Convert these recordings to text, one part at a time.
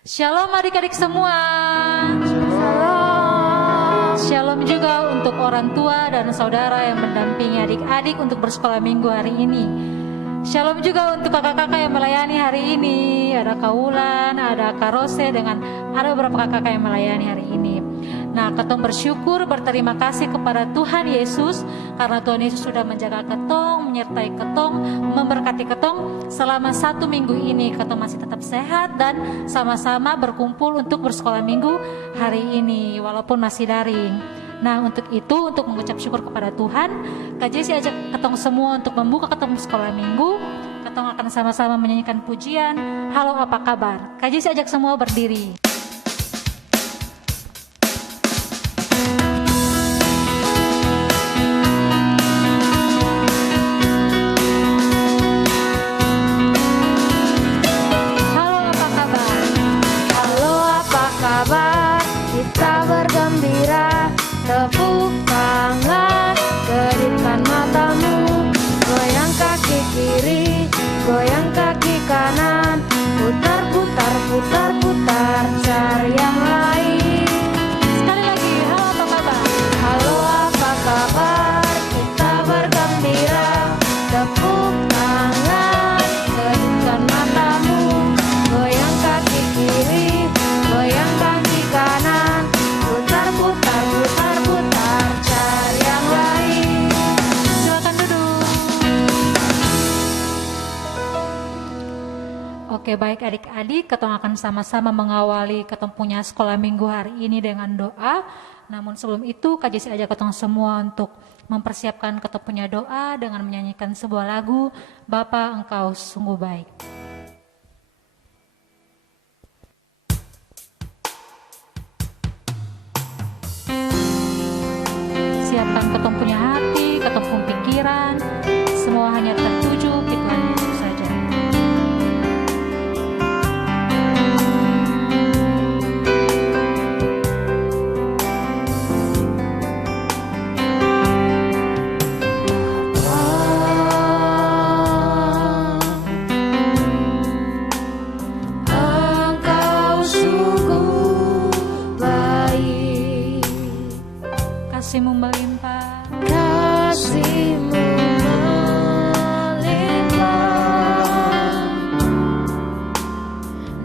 Shalom adik-adik semua. Shalom juga untuk orang tua dan saudara yang mendampingi adik-adik untuk bersekolah minggu hari ini. Shalom juga untuk kakak-kakak yang melayani hari ini. Ada Kaulan, ada Karose, dengan ada beberapa kakak-kakak yang melayani hari ini. Nah, ketong bersyukur, berterima kasih kepada Tuhan Yesus karena Tuhan Yesus sudah menjaga ketong, menyertai ketong, memberkati ketong selama 1 minggu ini. Ketong masih tetap sehat dan sama-sama berkumpul untuk bersekolah minggu hari ini walaupun masih daring. Nah, untuk itu, untuk mengucap syukur kepada Tuhan, KJC ajak ketong semua untuk membuka ketong sekolah minggu. Ketong akan sama-sama menyanyikan pujian Halo apa kabar. KJC ajak semua berdiri. Tepuk tangan, kedipkan matamu, goyang kaki kiri, goyang kaki kanan, putar putar putar putar, cari yang lain. Sekali lagi, halo apa kabar? Halo apa kabar? Kita bergembira. Tepuk tangan, kedipkan matamu, goyang kaki kiri, goyang kaki kanan, putar putar putar. Oke, baik adik-adik, ketong akan sama-sama mengawali ketong punya sekolah minggu hari ini dengan doa. Namun sebelum itu, KJC ajak ketong semua untuk mempersiapkan ketong punya doa dengan menyanyikan sebuah lagu, Bapa Engkau Sungguh Baik. Siapkan ketong punya hati, ketong punya pikiran, semua hanya tertuju ke Tuhan Yesus saja. Kasih-Mu melimpah, kasih-Mu melimpah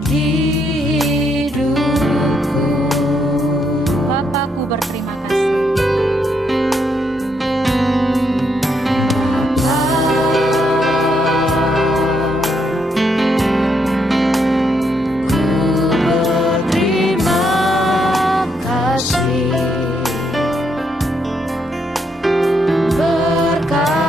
di hidupku. Bapakku berterima kasih. Berkat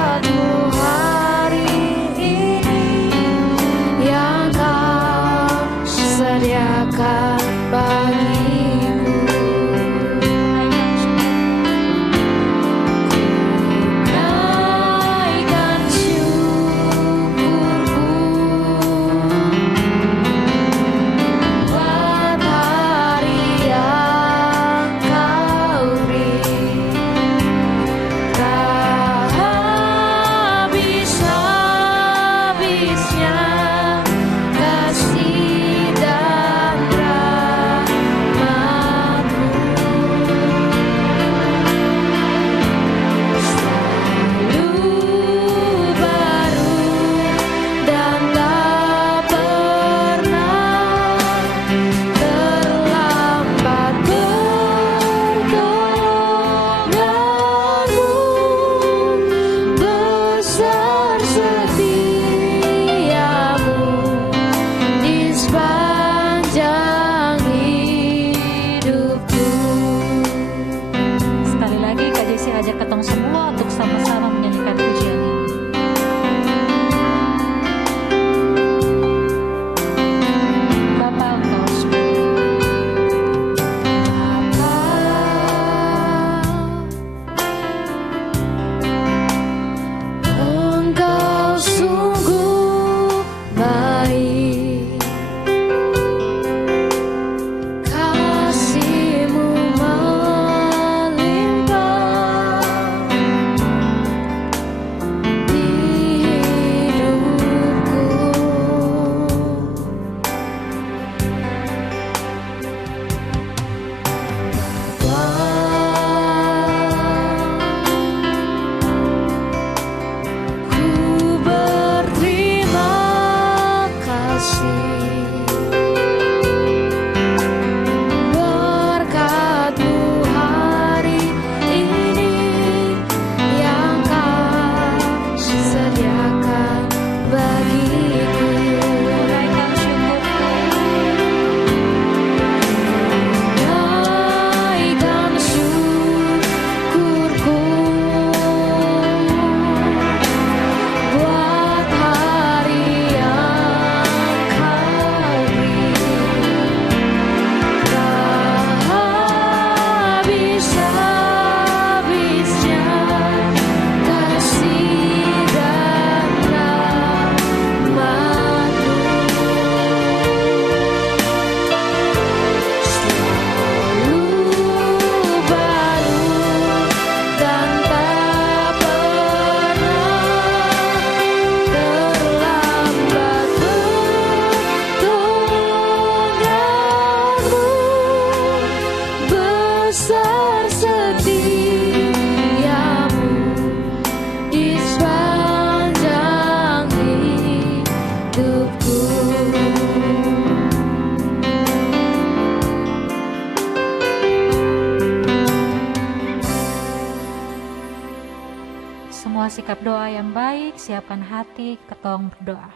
semua sikap doa yang baik, siapkan hati, ketong berdoa.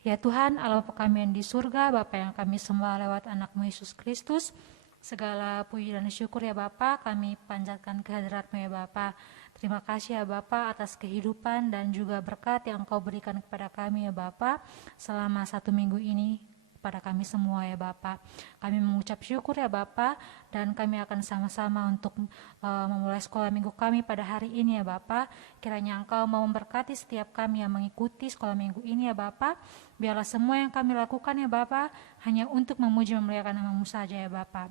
Ya Tuhan, Allah Bapa kami yang di surga, Bapa yang kami sembah lewat anak-Mu Yesus Kristus, segala puji dan syukur ya Bapa, kami panjatkan kehadirat-Mu ya Bapa. Terima kasih ya Bapa atas kehidupan dan juga berkat yang Engkau berikan kepada kami ya Bapa selama 1 minggu ini pada kami semua ya Bapa. Kami mengucap syukur ya Bapa dan kami akan sama-sama untuk memulai sekolah minggu kami pada hari ini ya Bapa. Kiranya Engkau mau memberkati setiap kami yang mengikuti sekolah minggu ini ya Bapa. Biarlah semua yang kami lakukan ya Bapa hanya untuk memuji memuliakan nama-Mu saja ya Bapa.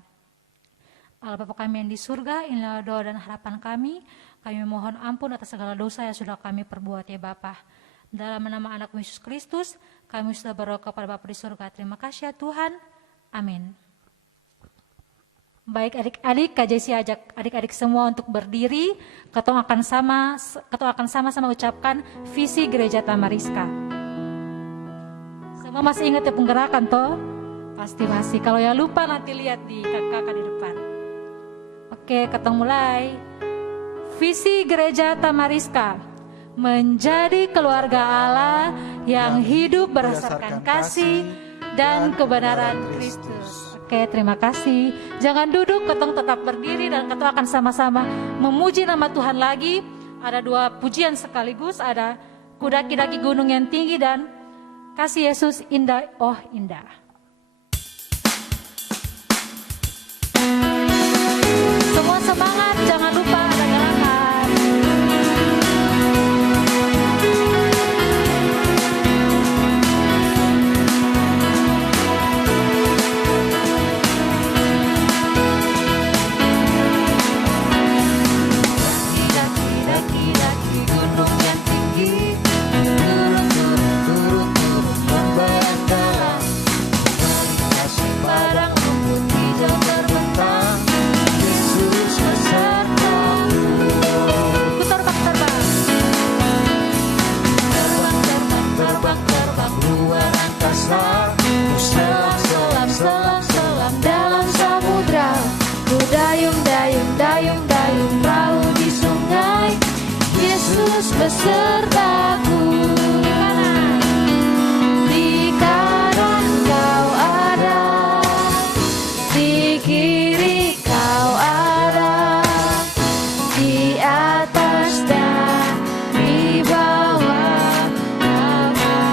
Allah Bapa kami yang di surga, inilah doa dan harapan kami. Kami mohon ampun atas segala dosa yang sudah kami perbuat ya Bapa. Dalam nama anak Yesus Kristus, kami sudah berdoa kepada Bapa di surga. Terima kasih ya Tuhan. Amin. Baik adik-adik, Kak Jesi ajak adik-adik semua untuk berdiri. Ketong akan sama-sama ucapkan visi Gereja Tamariska. Semua masih ingat ya penggerakan toh? Pasti masih. Kalau yang lupa nanti lihat di kakak-kakak di depan. Oke, ketong mulai. Visi Gereja Tamariska, menjadi keluarga Allah yang hidup berdasarkan kasih dan kebenaran Kristus. Oke, terima kasih. Jangan duduk, ketong tetap berdiri dan ketong akan sama-sama memuji nama Tuhan lagi. Ada 2 pujian sekaligus, ada Ku daki-daki gunung yang tinggi dan Kasih Yesus indah, oh indah. Semua semangat, jangan lupa ada gerakan. Daki-daki gunung yang tinggi, turun lembah yang dalam, melintasi padang rumput hijau terbentang. Yesus besertaku. Ku terbang-terbang. Terbang luar angkasa, ku selam dalam samudra, ku dayung perahu di sungai. Yesus besertaku. Di kanan kau ada, di kiri kau ada, di atas dan di bawah kau ada,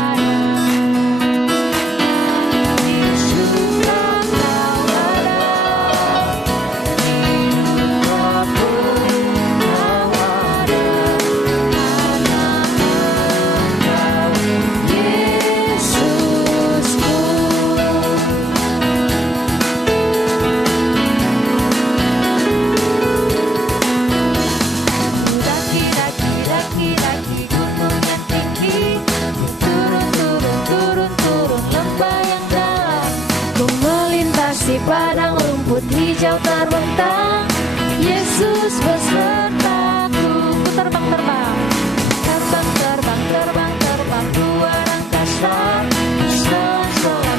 di sebelah kau ada, di dua pun kau ada. Yesusku. Daki-daki gunung yang tinggi, turun lembah yang dalam, ku melintasi padang rumput hijau terbentang. Yesus besertaku. Ku terbang-terbang luar angkasa,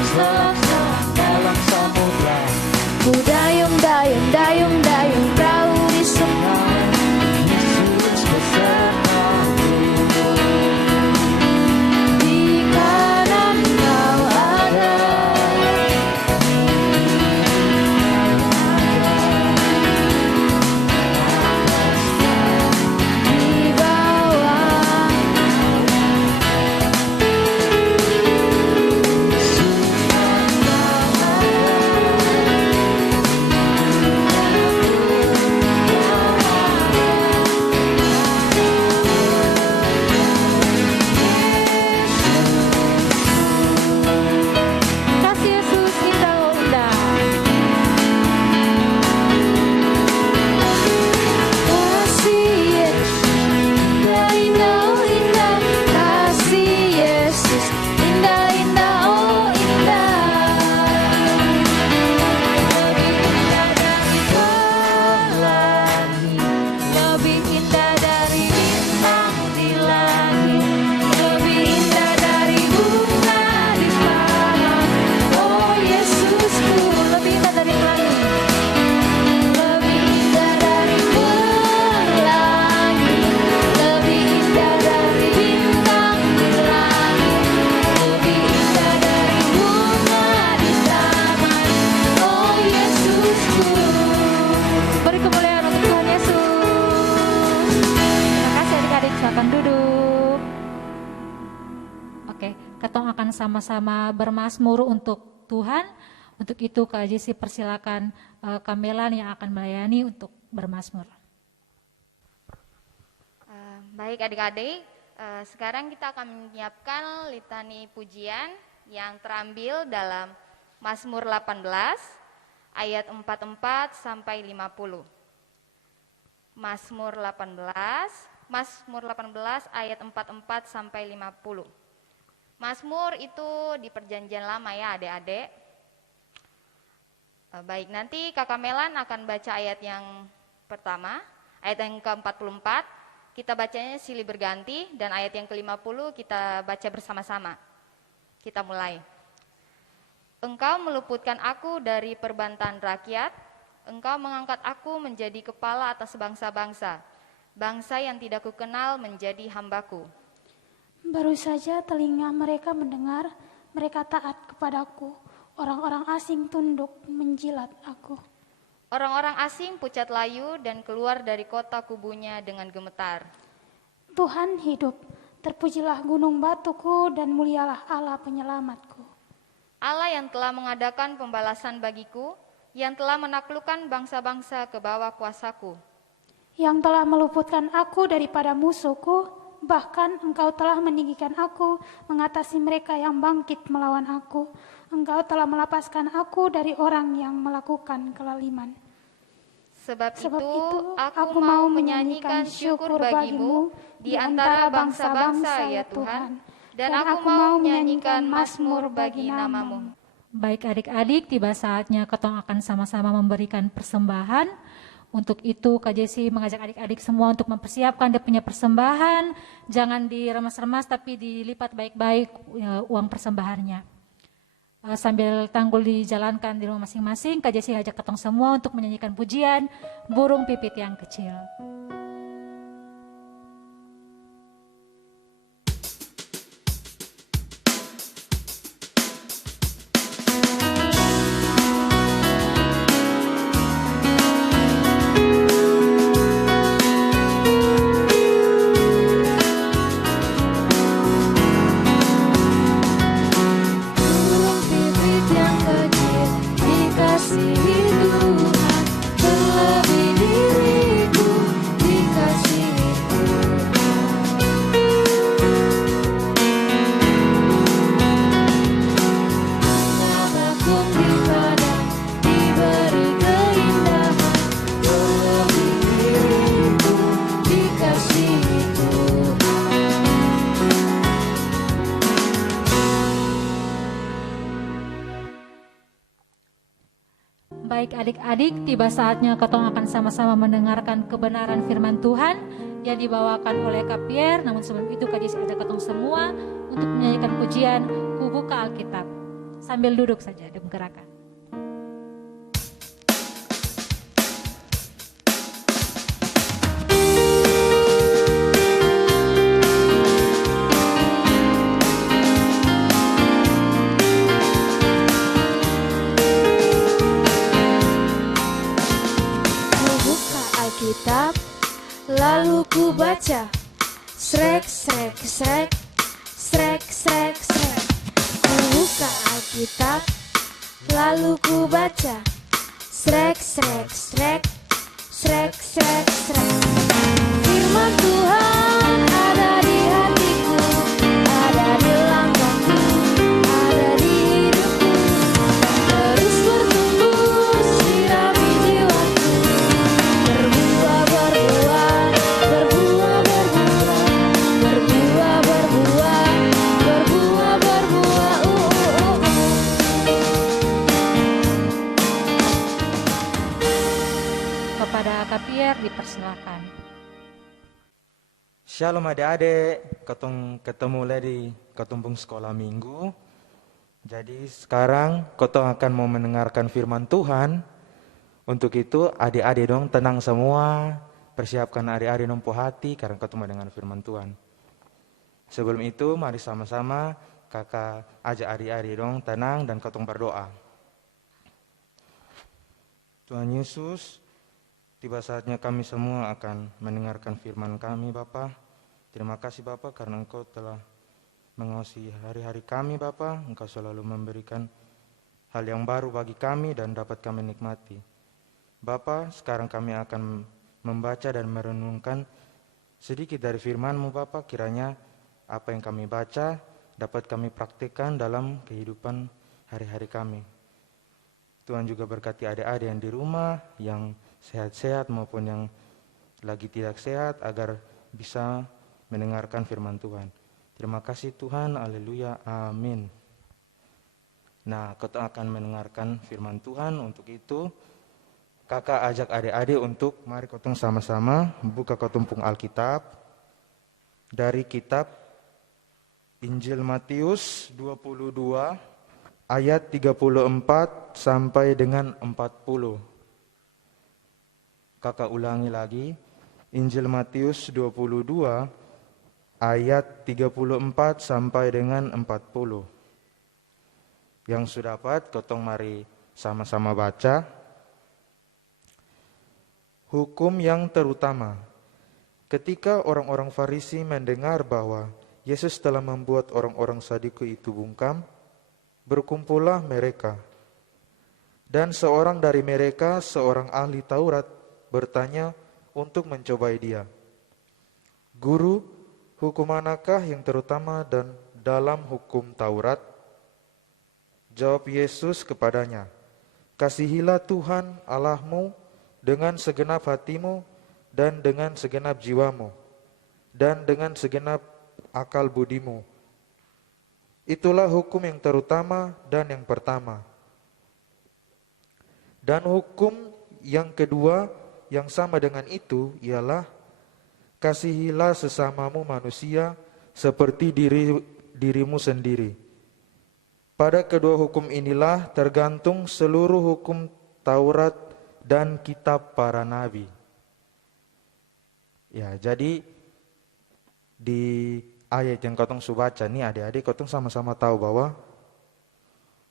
selam dalam samudra, ku dayung perahu di sungai. Yesus besertaku. Di kanan kau ada, di akan sama-sama bermazmur untuk Tuhan. Untuk itu Kak Jesse persilakan Kamelan yang akan melayani untuk bermazmur. Baik adik-adik, sekarang kita akan menyiapkan litani pujian yang terambil dalam Mazmur 18 ayat 44 sampai 50. Mazmur 18 ayat 44 sampai 50. Mazmur itu di perjanjian lama ya adik-adik. Baik, nanti Kakak Melan akan baca ayat yang pertama, ayat yang ke-44, kita bacanya silih berganti, dan ayat yang ke-50 kita baca bersama-sama. Kita mulai. Engkau meluputkan aku dari perbantahan rakyat, Engkau mengangkat aku menjadi kepala atas bangsa-bangsa, bangsa yang tidak kukenal menjadi hambaku. Baru saja telinga mereka mendengar, mereka taat kepadaku. Orang-orang asing tunduk menjilat aku. Orang-orang asing pucat layu dan keluar dari kota kubunya dengan gemetar. Tuhan hidup, terpujilah gunung batuku dan mulialah Allah penyelamatku. Allah yang telah mengadakan pembalasan bagiku, yang telah menaklukkan bangsa-bangsa ke bawah kuasaku. Yang telah meluputkan aku daripada musuhku, bahkan Engkau telah meninggikan aku mengatasi mereka yang bangkit melawan aku. Engkau telah melepaskan aku dari orang yang melakukan kelaliman. Sebab itu aku mau menyanyikan syukur bagimu di antara bangsa-bangsa ya Tuhan, dan aku mau menyanyikan mazmur bagi namamu. Baik adik-adik, tiba saatnya ketong akan sama-sama memberikan persembahan. Untuk itu Kak Jesse mengajak adik-adik semua untuk mempersiapkan dia punya persembahan. Jangan diremas-remas tapi dilipat baik-baik uang persembahannya. Sambil tanggul dijalankan di rumah masing-masing, Kak Jesse ajak ketong semua untuk menyanyikan pujian Burung Pipit yang Kecil. Burung pipit yang kecil dikasihi Tuhan, terlebih diriku dikasihi Tuhan. Namaku di padang diberi keindahan, terlebih diriku dikasihi Tuhan. Baik adik-adik, tiba saatnya ketong akan sama-sama mendengarkan kebenaran firman Tuhan yang dibawakan oleh Kak Pierre. Namun sebelum itu Kak Jesse ajak ketong semua untuk menyanyikan pujian Ku Buka Alkitab. Sambil duduk saja dan gerakan. Ku buka Alkitab, lalu ku baca. Srek, srek, srek, srek, srek, srek. Ku buka Alkitab, lalu ku baca. Srek, srek, srek, srek, srek, srek. Firman Tuhan ada di hatiku, ada di langkahku, ada di hidupku. Terus bertumbuh, sirami jiwaku. Berbuah, berbuah, berbuah, berbuah. Berbuah, berbuah, berbuah, berbuah. Kepada Kak Pierre dipersilakan. Shalom adik-adik, ketemu lagi ketemu sekolah minggu. Jadi sekarang ketong akan mau mendengarkan firman Tuhan. Untuk itu adik-adik dong tenang semua, persiapkan adik-adik dong po hati karena ketemu dengan firman Tuhan. Sebelum itu mari sama-sama kakak ajak adik-adik dong tenang dan ketong berdoa. Tuhan Yesus, tiba saatnya kami semua akan mendengarkan firman kami Bapa. Terima kasih Bapa karena Engkau telah mengasihi hari-hari kami Bapa. Engkau selalu memberikan hal yang baru bagi kami dan dapat kami nikmati. Bapa, sekarang kami akan membaca dan merenungkan sedikit dari firman-Mu Bapa. Kiranya apa yang kami baca dapat kami praktikkan dalam kehidupan hari-hari kami. Tuhan juga berkati adik-adik yang di rumah, yang sehat-sehat maupun yang lagi tidak sehat, agar bisa mendengarkan firman Tuhan. Terima kasih Tuhan, haleluya, amin. Nah, kita akan mendengarkan firman Tuhan. Untuk itu, kakak ajak adik-adik untuk mari kita sama-sama buka ketumpung Alkitab dari kitab Injil Matius 22 ayat 34 sampai dengan 40. Kakak ulangi lagi, Injil Matius 22 ayat 34 sampai dengan 40. Yang sudah dapat, kotong mari sama-sama baca. Hukum yang terutama. Ketika orang-orang Farisi mendengar bahwa Yesus telah membuat orang-orang Saduki itu bungkam, berkumpullah mereka. Dan seorang dari mereka, seorang ahli Taurat, bertanya untuk mencobai dia. Guru, hukum manakah yang terutama dan dalam hukum Taurat? Jawab Yesus kepadanya, kasihilah Tuhan Allahmu dengan segenap hatimu dan dengan segenap jiwamu dan dengan segenap akal budimu. Itulah hukum yang terutama dan yang pertama. Dan hukum yang kedua yang sama dengan itu ialah kasihilah sesamamu manusia seperti dirimu sendiri. Pada kedua hukum inilah tergantung seluruh hukum Taurat dan kitab para nabi. Ya, jadi di ayat yang kotong baca nih adik-adik, kotong sama-sama tahu bahwa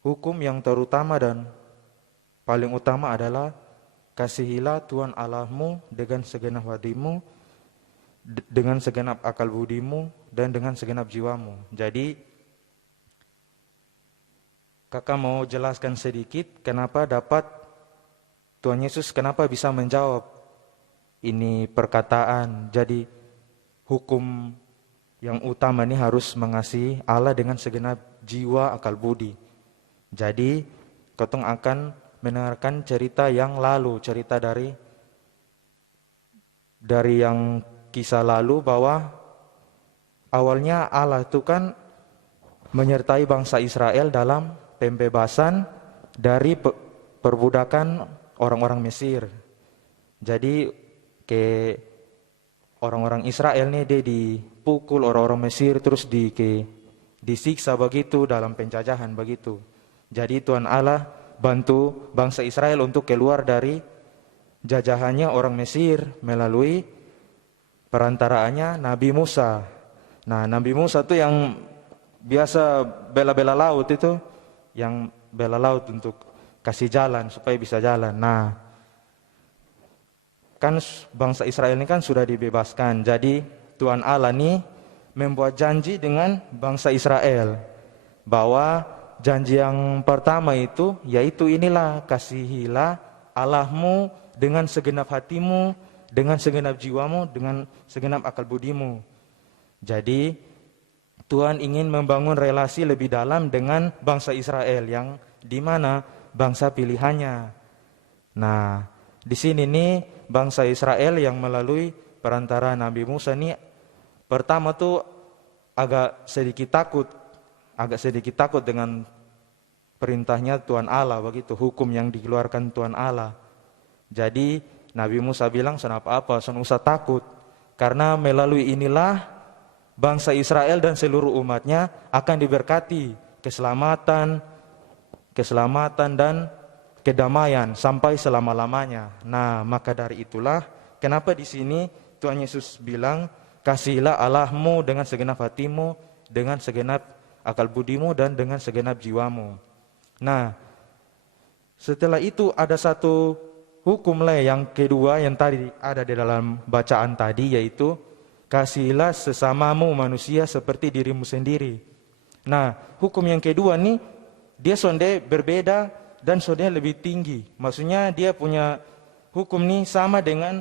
hukum yang terutama dan paling utama adalah kasihilah Tuhan Allahmu dengan segenap hatimu, dengan segenap akal budimu, dan dengan segenap jiwamu. Jadi kakak mau jelaskan sedikit kenapa Tuhan Yesus kenapa bisa menjawab ini perkataan. Jadi hukum yang utama ini harus mengasihi Allah dengan segenap jiwa, akal budi. Jadi, ketong akan mendengarkan cerita yang lalu, cerita dari yang kisah lalu bahwa awalnya Allah itu kan menyertai bangsa Israel dalam pembebasan dari perbudakan orang-orang Mesir. Jadi, orang-orang Israel nih dia dipukul orang-orang Mesir terus disiksa begitu dalam penjajahan begitu. Jadi Tuhan Allah bantu bangsa Israel untuk keluar dari jajahannya orang Mesir melalui perantaraannya Nabi Musa. Nah, Nabi Musa tuh yang biasa bela-bela laut itu, yang bela laut untuk kasih jalan supaya bisa jalan. Nah, kan bangsa Israel ini kan sudah dibebaskan. Jadi Tuhan Allah ini membuat janji dengan bangsa Israel bahwa janji yang pertama itu yaitu inilah, kasihilah Allahmu dengan segenap hatimu, dengan segenap jiwamu, dengan segenap akal budimu. Jadi Tuhan ingin membangun relasi lebih dalam dengan bangsa Israel yang dimana bangsa pilihannya. Nah, di sini nih bangsa Israel yang melalui perantara Nabi Musa ini pertama tuh agak sedikit takut dengan perintahnya Tuhan Allah begitu, hukum yang dikeluarkan Tuhan Allah. Jadi Nabi Musa bilang, "Kenapa usah takut? Karena melalui inilah bangsa Israel dan seluruh umatnya akan diberkati keselamatan dan kedamaian sampai selama-lamanya." Nah, maka dari itulah kenapa di sini Tuhan Yesus bilang, "Kasihilah Allahmu dengan segenap hatimu, dengan segenap akal budimu dan dengan segenap jiwamu." Nah, setelah itu ada satu hukum yang kedua yang tadi ada di dalam bacaan tadi, yaitu kasihilah sesamamu manusia seperti dirimu sendiri. Nah, hukum yang kedua nih, dia sonde berbeda dan sonde lebih tinggi. Maksudnya dia punya hukum nih sama dengan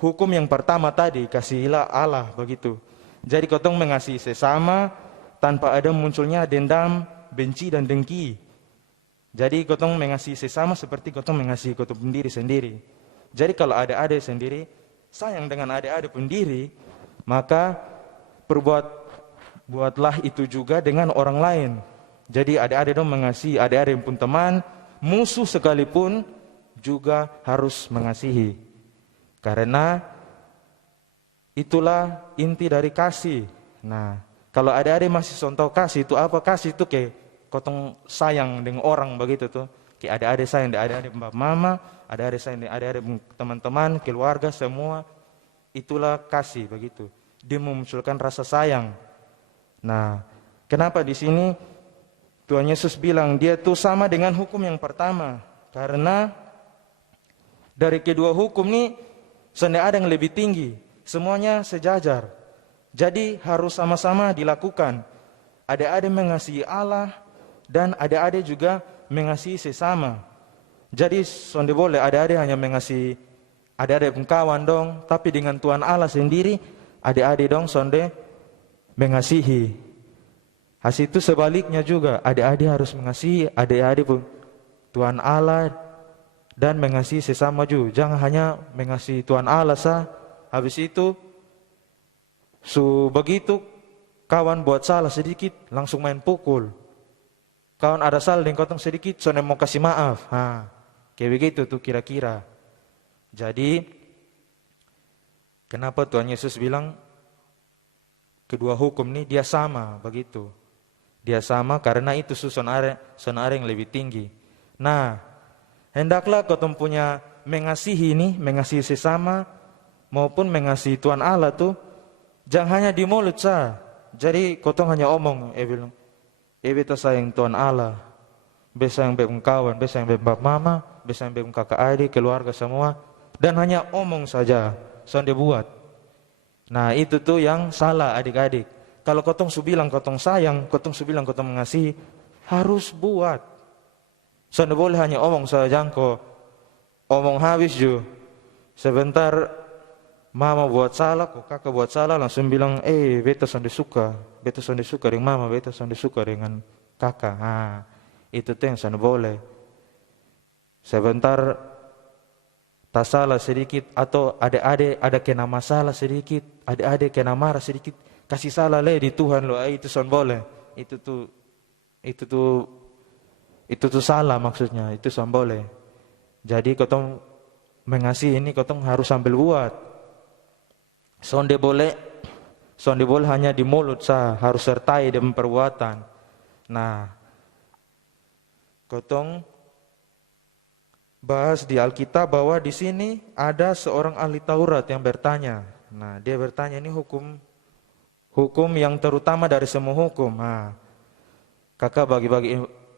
hukum yang pertama tadi, kasihilah Allah begitu. Jadi kotong mengasihi sesama tanpa ada munculnya dendam, benci dan dengki. Jadi kotong mengasihi sesama seperti kotong mengasihi kotong sendiri sendiri. Jadi kalau adik-adik sendiri sayang dengan adik-adik sendiri, maka buatlah itu juga dengan orang lain. Jadi adik-adik dong mengasihi adik-adik pun teman, musuh sekalipun juga harus mengasihi. Karena itulah inti dari kasih. Nah, kalau adik-adik masih sontak kasih itu apa? Kasih itu kayak kotong sayang dengan orang begitu tuh. Kayak adik-adik sayang dengan adik-adik bapak mama, adik-adik sayang dengan adik-adik teman-teman, keluarga semua. Itulah kasih begitu. Dia memunculkan rasa sayang. Nah, kenapa di sini Tuhan Yesus bilang dia tuh sama dengan hukum yang pertama? Karena dari kedua hukum ini sebenarnya ada yang lebih tinggi. Semuanya sejajar. Jadi harus sama-sama dilakukan. Adik-adik mengasihi Allah dan adik-adik juga mengasihi sesama. Jadi sonde boleh adik-adik hanya mengasihi adik-adik kawan dong, tapi dengan Tuhan Allah sendiri adik-adik dong sonde mengasihi. Hasil itu sebaliknya juga, adik-adik harus mengasihi adik-adik pun Tuhan Allah dan mengasihi sesama juga. Jangan hanya mengasihi Tuhan Allah sah. Habis itu begitu kawan buat salah sedikit langsung main pukul. Kawan ada salah dengan kotong sedikit, sonde mau kasih maaf. Kayak begitu tuh kira-kira. Jadi kenapa Tuhan Yesus bilang kedua hukum ini dia sama begitu. Dia sama karena itu sonare yang lebih tinggi. Nah, hendaklah kotong punya mengasihi ini, mengasihi sesama maupun mengasihi Tuhan Allah tuh jangan hanya di mulut sah. Jadi kotong hanya omong, bilang, beta sayang Tuhan Allah, beta sayang bebung kawan, beta sayang bebung mama, beta sayang bebung kakak adik, keluarga semua, dan hanya omong saja, sonde buat. Nah itu tuh yang salah adik-adik. Kalau kotong bilang kotong sayang, kotong bilang kotong mengasihi, harus buat. Sonde boleh hanya omong saja jangko, omong habis ju. Sebentar mama buat salah, kok kakak buat salah, langsung bilang, beta sonde suka dengan mama, beta sonde suka dengan kakak. Itu tuh yang sonde boleh. Sebentar tak salah sedikit atau adik-adik ada kena masalah sedikit, adik-adik kena marah sedikit, kasih salah di Tuhan loh, itu son boleh. Itu tuh salah maksudnya, itu son boleh. Jadi kotong mengasihi ini kotong harus sambil buat. Sonde boleh hanya di mulut sah, harus sertai dengan perbuatan. Nah, kotong bahas di Alkitab bahwa di sini ada seorang ahli Taurat yang bertanya. Nah, dia bertanya ini hukum yang terutama dari semua hukum. Nah, kakak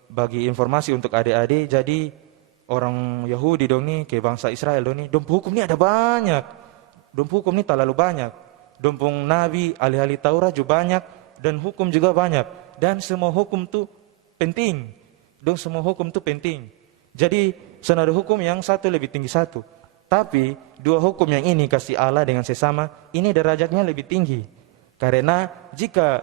bagi informasi untuk adik-adik. Jadi orang Yahudi dong nih, ke bangsa Israel dong nih, hukum ini ada banyak. Hukum ini terlalu banyak. Dompung nabi, ahli-ahli Taurat juga banyak dan hukum juga banyak. Dan semua hukum tuh penting. Semua hukum tuh penting. Jadi ada hukum yang satu lebih tinggi satu. Tapi dua hukum yang ini kasih Allah dengan sesama, ini derajatnya lebih tinggi. Karena jika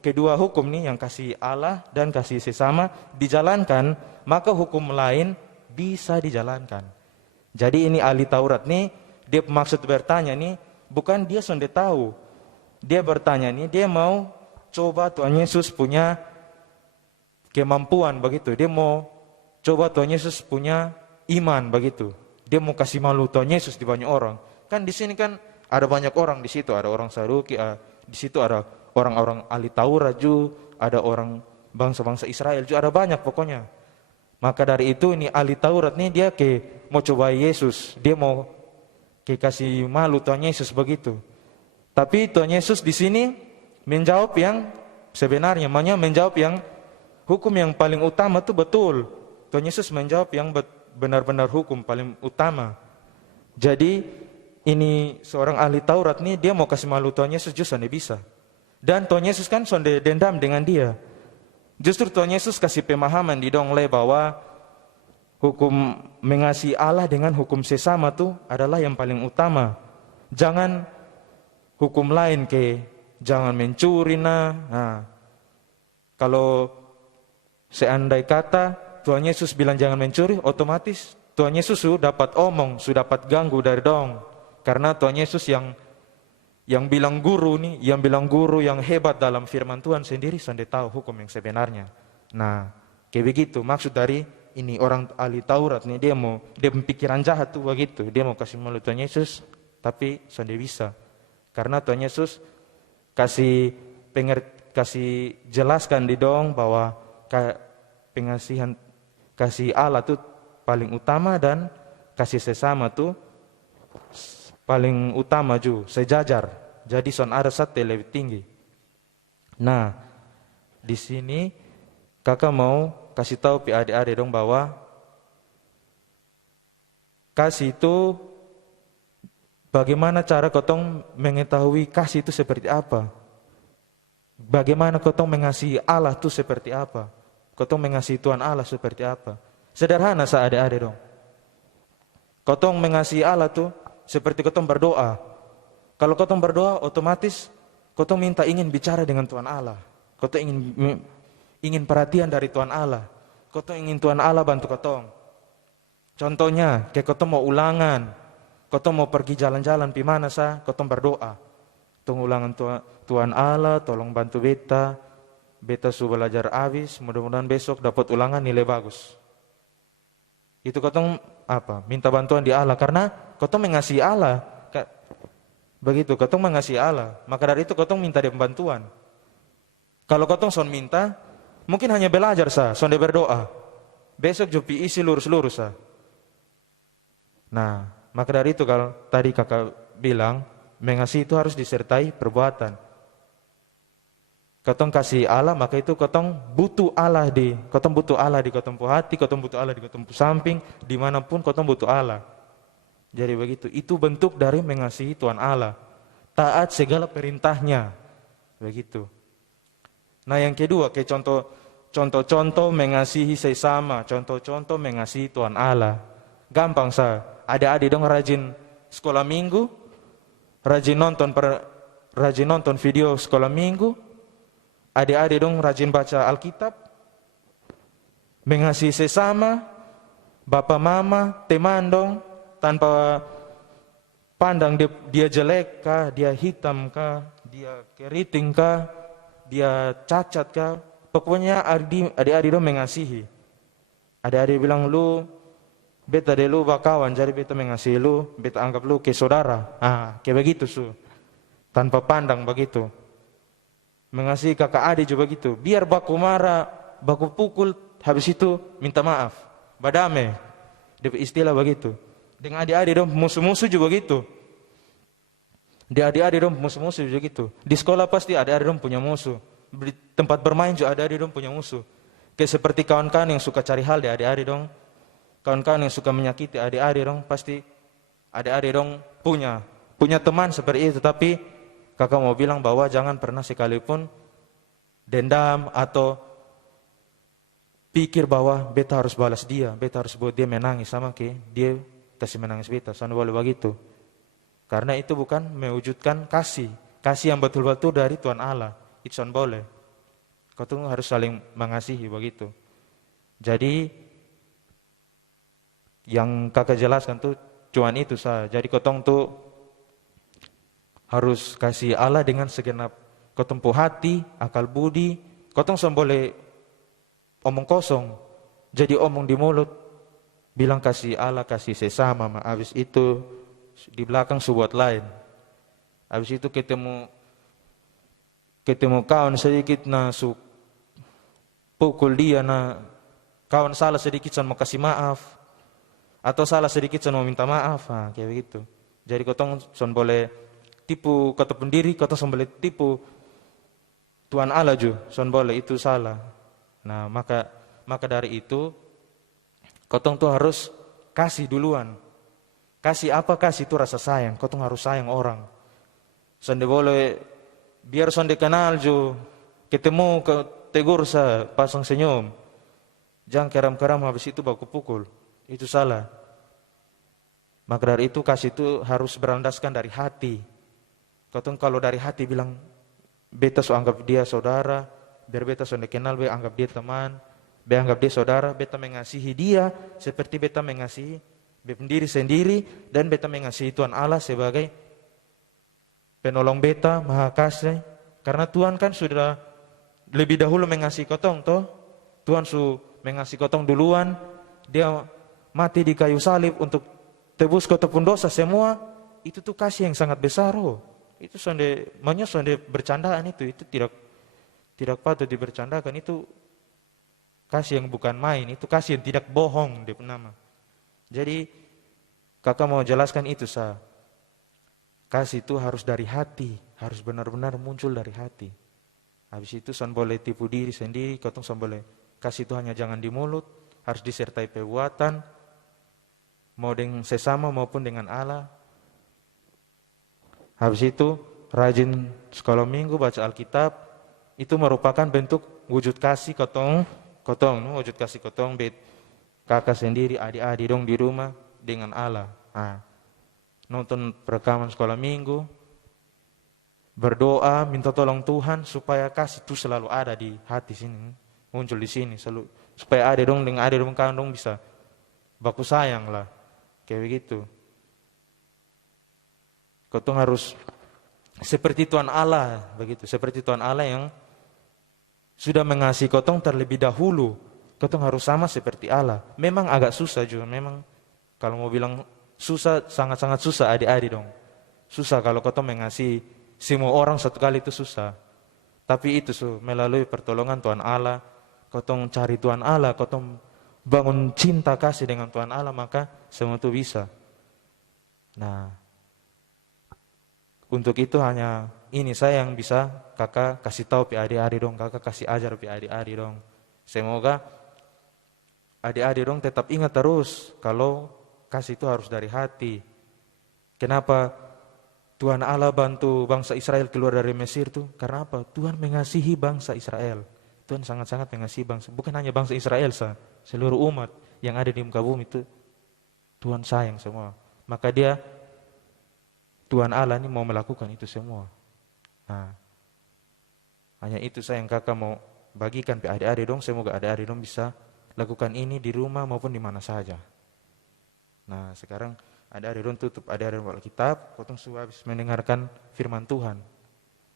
kedua hukum nih yang kasih Allah dan kasih sesama dijalankan, maka hukum lain bisa dijalankan. Jadi ini ahli Taurat nih, dia maksud bertanya nih, bukan dia sonde tahu. Dia bertanya nih, dia mau coba Tuhan Yesus punya kemampuan begitu. Dia mau coba Tuhan Yesus punya iman begitu. Dia mau kasih malu Tuhan Yesus di banyak orang. Kan di sini kan ada banyak orang di situ, ada orang Saduki, di situ ada orang-orang ahli Taurat juga, ada orang bangsa-bangsa Israel juga, ada banyak pokoknya. Maka dari itu ini ahli Taurat nih dia mau coba Yesus, dia mau kasih malu Tuhan Yesus begitu. Tapi Tuhan Yesus di sini menjawab yang sebenarnya, menjawab yang hukum yang paling utama itu betul. Tuhan Yesus menjawab yang benar-benar hukum paling utama. Jadi ini seorang ahli Taurat nih dia mau kasih malu Tuhan Yesus justru tidak bisa. Dan Tuhan Yesus kan sonde dendam dengan dia. Justru Tuhan Yesus kasih pemahaman di dong le bahwa hukum mengasihi Allah dengan hukum sesama tuh adalah yang paling utama. Jangan hukum lain jangan mencuri nah. Kalau seandai kata Tuhan Yesus bilang jangan mencuri, otomatis Tuhan Yesus sudah dapat omong, sudah dapat ganggu dari dong. Karena Tuhan Yesus yang bilang guru nih, yang hebat dalam firman Tuhan sendiri sudah tahu hukum yang sebenarnya. Nah, kayak begitu maksud dari ini orang ahli Taurat nih, dia pemikiran jahat tuh begitu. Dia mau kasih malu Tuhan Yesus, tapi sudah bisa. Karena Tuhan Yesus kasih jelaskan di dong bahwa pengasihan kasih Allah tuh paling utama dan kasih sesama tuh paling utama juga, sejajar. Jadi son ada satu lebih tinggi. Nah, di sini kakak mau kasih tahu pi adik-adik dong bahwa kasih itu bagaimana cara kotong mengetahui kasih itu seperti apa? Bagaimana kotong mengasihi Allah itu seperti apa? Kotong mengasihi Tuhan Allah seperti apa? Sederhana sa adik-adik dong. Kotong mengasihi Allah tuh seperti kotong berdoa. Kalau kotong berdoa, otomatis kotong ingin bicara dengan Tuhan Allah. Kotong ingin perhatian dari Tuhan Allah. Kotong ingin Tuhan Allah bantu kotong. Contohnya, kayak kotong mau ulangan, kotong mau pergi jalan-jalan, pi mana sa, kotong berdoa. Tong ulangan Tuhan Allah, tolong bantu beta su belajar habis, mudah-mudahan besok dapat ulangan nilai bagus. Itu kotong minta bantuan di Allah karena kotong mengasihi Allah. Begitu, kotong mengasihi Allah. Maka dari itu kotong minta dia bantuan. Kalau kotong son minta, mungkin hanya belajar son dia berdoa. Besok jupi isi lurus-lurus Nah, maka dari itu kalau tadi kakak bilang, mengasihi itu harus disertai perbuatan. Kotong kasih Allah, maka itu kotong butuh Allah di kotong pu hati, kotong butuh Allah di kotong pu samping, dimanapun kotong butuh Allah. Jadi begitu, itu bentuk dari mengasihi Tuhan Allah. Taat segala perintahnya, begitu. Nah yang kedua, kayak contoh-contoh mengasihi sesama, contoh-contoh mengasihi Tuhan Allah. Gampang adik-adik dong rajin sekolah minggu, rajin nonton video sekolah minggu. Adik-adik dong rajin baca Alkitab, mengasihi sesama, bapak mama, teman dong, tanpa pandang dia jelek kah, dia hitam kah, dia keriting kah, dia cacat kah, pokoknya adik-adik dong mengasihi. Adik-adik bilang lu, beta de lu bakawan, jadi beta mengasihi lu, beta anggap lu kayak saudara. Kayak begitu tanpa pandang begitu. Mengasihi kakak adik juga gitu. Biar baku marah, baku pukul, habis itu minta maaf. Badame. Dia istilah begitu. Dengan adik-adik dong musuh-musuh juga gitu. Di adik-adik dong musuh-musuh juga gitu. Di sekolah pasti adik-adik dong punya musuh. Di tempat bermain juga adik-adik dong punya musuh. Kayak seperti kawan-kawan yang suka cari hal di adik-adik dong. Kawan-kawan yang suka menyakiti adik-adik dong. Pasti adik-adik dong punya teman seperti itu. Tapi kakak mau bilang bahwa jangan pernah sekalipun dendam atau pikir bahwa beta harus balas dia, beta harus buat dia menangis sama dia kasih menangis beta. Jangan boleh begitu. Karena itu bukan mewujudkan kasih yang betul-betul dari Tuhan Allah. Itu jangan boleh. Kau tuh harus saling mengasihi begitu. Jadi yang kakak jelaskan tuh cuman itu saja. Jadi kotong tuh harus kasih Allah dengan segenap kotong pu hati, akal budi. Kotong jangan boleh omong kosong. Jadi omong di mulut, bilang kasih Allah, kasih sesama. Habis itu di belakang subuat lain. Habis itu ketemu kawan sedikit pukul dia kawan salah sedikit mau kasih maaf. Atau salah sedikit mau minta maaf. Kayak begitu. Jadi kotong jangan boleh tipu kata pendiri, kata boleh tipu Tuhan Allah juga, son boleh, itu salah. Nah maka dari itu kotong tuh harus kasih duluan. Kasih apa? Kasih itu rasa sayang. Kotong harus sayang orang. Son boleh biar sonde kenal jo, ketemu ke tegur sa pasang senyum. Jangan keram-keram habis itu baku pukul. Itu salah. Maka dari itu kasih itu harus berlandaskan dari hati. Katong kalau dari hati bilang, beta so anggap dia saudara, biar beta so kenal, beta anggap dia teman, beta anggap dia saudara, beta mengasihi dia seperti beta mengasihi diri sendiri, dan beta mengasihi Tuhan Allah sebagai penolong beta, maha kasih. Karena Tuhan kan sudah lebih dahulu mengasihi kotong toh. Tuhan su mengasihi kotong duluan, dia mati di kayu salib untuk tebus kota pun dosa semua. Itu tuh kasih yang sangat besar. Itu sonde bercandaan, itu tidak patut dibercandakan. Itu kasih yang bukan main, itu kasih yang tidak bohong dia nama. Jadi kakak mau jelaskan itu sah. Kasih itu harus dari hati, harus benar-benar muncul dari hati. Habis itu son boleh tipu diri sendiri, kotong son boleh kasih itu hanya jangan di mulut, harus disertai perbuatan, mau dengan sesama maupun dengan Allah. Habis itu rajin sekolah minggu, baca Alkitab, itu merupakan bentuk wujud kasih kotong, wujud kasih kotong, kakak sendiri, adik-adik dong di rumah dengan Allah. Nonton rekaman sekolah minggu, berdoa, minta tolong Tuhan supaya kasih itu selalu ada di hati sini, muncul di sini, selalu supaya adik dong dengan adik dong kandung bisa baku sayang lah, kayak begitu. Kotong harus seperti Tuhan Allah, begitu, seperti Tuhan Allah yang sudah mengasihi kotong terlebih dahulu. Kotong harus sama seperti Allah. Memang agak susah juga, memang kalau mau bilang susah, sangat-sangat susah adik-adik dong. Susah kalau kotong mengasihi semua orang satu kali, itu susah. Tapi itu melalui pertolongan Tuhan Allah, kotong cari Tuhan Allah, kotong bangun cinta kasih dengan Tuhan Allah, maka semua itu bisa. Nah, untuk itu hanya ini saya yang bisa kakak kasih tahu pi adik-adik dong, kakak kasih ajar pi adik-adik dong. Semoga adik-adik dong tetap ingat terus kalau kasih itu harus dari hati. Kenapa Tuhan Allah bantu bangsa Israel keluar dari Mesir tuh? Karena apa? Tuhan mengasihi bangsa Israel. Tuhan sangat-sangat mengasihi bangsa, bukan hanya bangsa Israel seluruh umat yang ada di muka bumi itu Tuhan sayang semua. Maka dia Tuhan Allah ini mau melakukan itu semua. Nah, hanya itu saya yang kakak mau bagikan ke adik-adik dong. Semoga adik-adik dong bisa lakukan ini di rumah maupun di mana saja. Nah, sekarang adik-adik dong tutup adik-adik dong Alkitab. Kotong sudah habis mendengarkan firman Tuhan.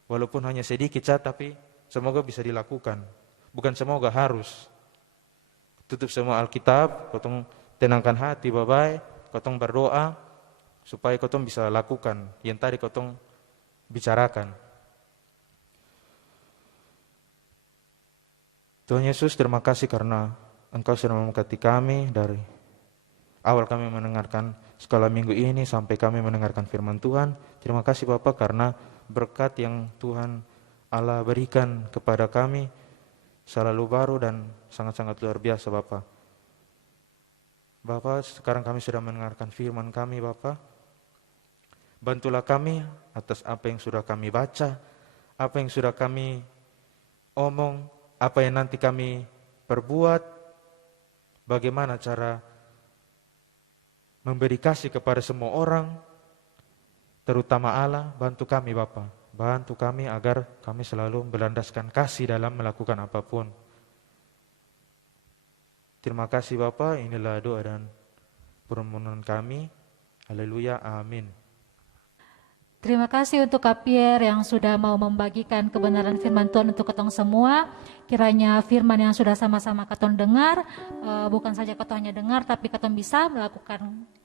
Walaupun hanya sedikit tapi semoga bisa dilakukan. Bukan semoga, harus. Tutup semua Alkitab, kotong tenangkan hati, babai, kotong berdoa supaya kotong bisa lakukan yang tadi kotong bicarakan. Tuhan Yesus, terima kasih karena Engkau sudah memberkati kami dari awal kami mendengarkan sekolah minggu ini sampai kami mendengarkan firman Tuhan. Terima kasih Bapa karena berkat yang Tuhan Allah berikan kepada kami selalu baru dan sangat-sangat luar biasa Bapa. Bapa, sekarang kami sudah mendengarkan firman kami Bapa. Bantulah kami atas apa yang sudah kami baca, apa yang sudah kami omong, apa yang nanti kami perbuat, bagaimana cara memberi kasih kepada semua orang, terutama Allah. Bantu kami Bapa, bantu kami agar kami selalu berlandaskan kasih dalam melakukan apapun. Terima kasih Bapa, inilah doa dan permohonan kami. Haleluya, amin. Terima kasih untuk Kak Pierre yang sudah mau membagikan kebenaran firman Tuhan untuk ketong semua. Kiranya firman yang sudah sama-sama ketong dengar, bukan saja ketong hanya dengar, tapi ketong bisa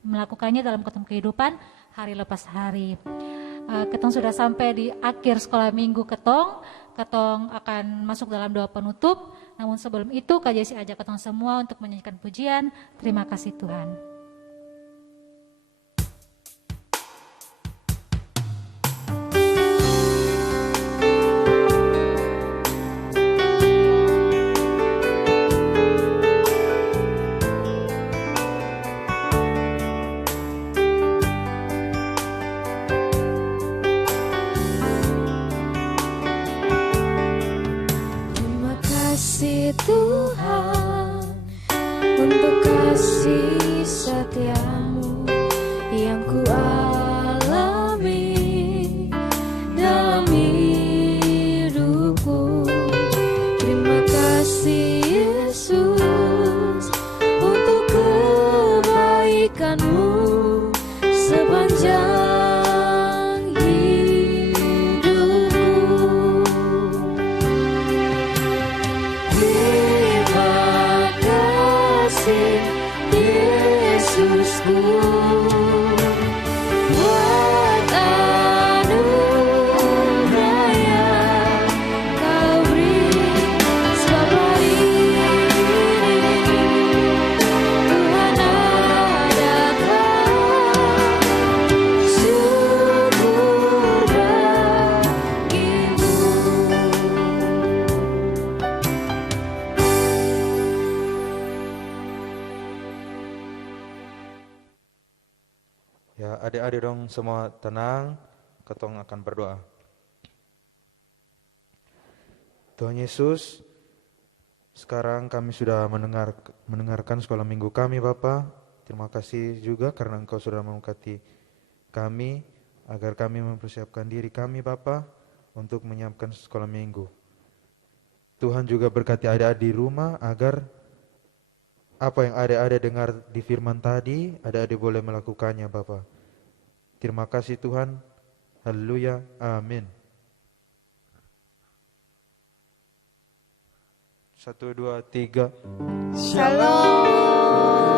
melakukannya dalam ketong kehidupan hari lepas hari. Ketong sudah sampai di akhir sekolah minggu ketong akan masuk dalam doa penutup. Namun sebelum itu Kak Jesi ajak ketong semua untuk menyanyikan pujian. Terima kasih Tuhan. adik-adik dong semua tenang, ketong akan berdoa. Tuhan Yesus, sekarang kami sudah mendengarkan sekolah minggu kami Bapa. Terima kasih juga karena Engkau sudah memberkati kami, agar kami mempersiapkan diri kami Bapa untuk menyiapkan sekolah minggu. Tuhan juga berkati adik-adik di rumah agar apa yang adik-adik dengar di firman tadi, adik-adik boleh melakukannya Bapa. Terima kasih Tuhan. Haleluya. Amin. 1, 2, 3. Shalom.